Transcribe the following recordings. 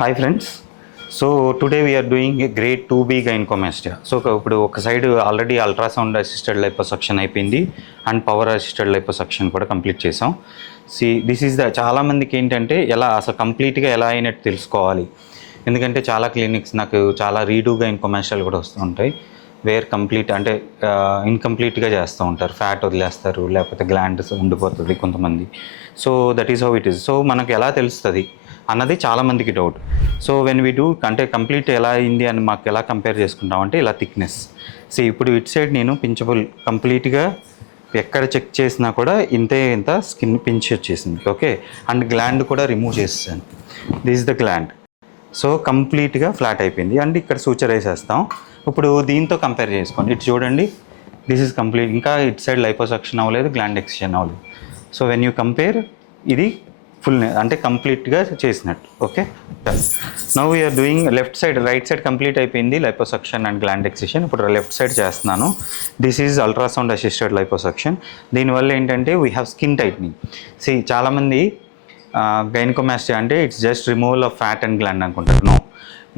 Hi friends. So today we're doing a grade 2B gynaecomastia. So ఇప్పుడు ఒక side already ultrasound assisted liposuction అయిపోయింది and power assisted liposuction కూడా complete చేసాం. This is చాలామందికి ఏంటంటే ఎలా అసలు కంప్లీట్గా ఎలా అయినట్టు తెలుసుకోవాలి. ఎందుకంటే చాలా క్లినిక్స్ నాకు చాలా రీడూ గైనకోమాస్టియాలు కూడా వస్తూ ఉంటాయి. వేర్ కంప్లీట్ అంటే ఇన్కంప్లీట్గా చేస్తూ ఉంటారు, ఫ్యాట్ వదిలేస్తారు, లేకపోతే గ్లాండ్స్ ఉండిపోతుంది కొంతమంది. So that is how it is. So మనకు ఎలా తెలుస్తుంది అన్నది చాలామందికి doubt. So when we do అంటే కంప్లీట్ ఎలా అయింది అని మాకు ఎలా కంపేర్ చేసుకుంటామంటే ఇలా థిక్నెస్. ఇప్పుడు ఇటు సైడ్ నేను పించబుల్ కంప్లీట్గా ఎక్కడ చెక్ చేసినా కూడా ఇంత స్కిన్ పించ్ వచ్చేసింది. ఓకే, అండ్ గ్లాండ్ కూడా రిమూవ్ చేసేసాను. This the gland. సో కంప్లీట్గా ఫ్లాట్ అయిపోయింది అండ్ ఇక్కడ సూచర్ వేసేస్తాం. ఇప్పుడు దీంతో కంపేర్ చేసుకోండి. ఇటు చూడండి, దిస్ ఈజ్ కంప్లీట్. ఇంకా ఇటు సైడ్ లైపోసక్షన్ అవ్వలేదు, గ్లాండ్ ఎక్సిషన్ అవ్వలేదు. సో వెన్ యూ కంపేర్ ఇది ఫుల్ అంటే కంప్లీట్గా చేసినట్టు. Okay, now we're doing left side. Right side complete అయిపోయింది లైపోసక్షన్ అండ్ గ్లాండ్ ఎక్సిషన్. ఇప్పుడు లెఫ్ట్ సైడ్ చేస్తున్నాను. This is ultrasound assisted liposuction. దీనివల్ల ఏంటంటే వీ హ్యావ్ స్కిన్ టైట్నింగ్. చాలామంది గైనకోమాస్టియా అంటే it's just removal of fat and gland అనుకుంటారు. No,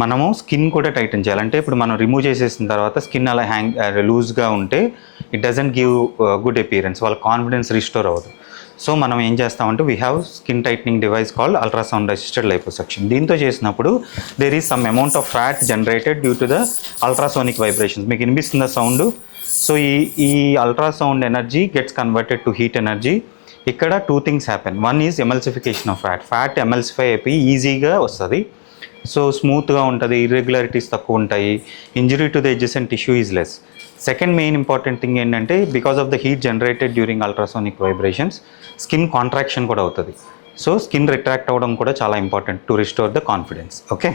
మనము skin కూడా టైటన్ చేయాలంటే ఇప్పుడు మనం రిమూవ్ చేసేసిన తర్వాత స్కిన్ అలా లూజ్గా ఉంటే it doesn't give good appearance, వాళ్ళ కాన్ఫిడెన్స్ రిస్టోర్ అవ్వదు. సో మనం ఏం చేస్తామంటే we have skin tightening device called ultrasound assisted liposuction. దీంతో చేసినప్పుడు there is some amount of fat generated due to the ultrasonic vibrations. మీకు వినిపిస్తుందా సౌండ్? సో ఈ ultrasound energy gets converted to heat energy. ఇక్కడ 2 things happen. One is emulsification of fat emulsify అయిపోయి ఈజీగా వస్తుంది. So స్మూత్గా ఉంటుంది, ఇర్రెగ్యులారిటీస్ తక్కువ ఉంటాయి, injury to the adjacent tissue is less. Second main important thing ఏంటంటే because of the heat generated during ultrasonic vibrations skin contraction కూడా అవుతుంది. సో స్కిన్ రిట్రాక్ట్ అవ్వడం కూడా చాలా important to restore the confidence. Okay.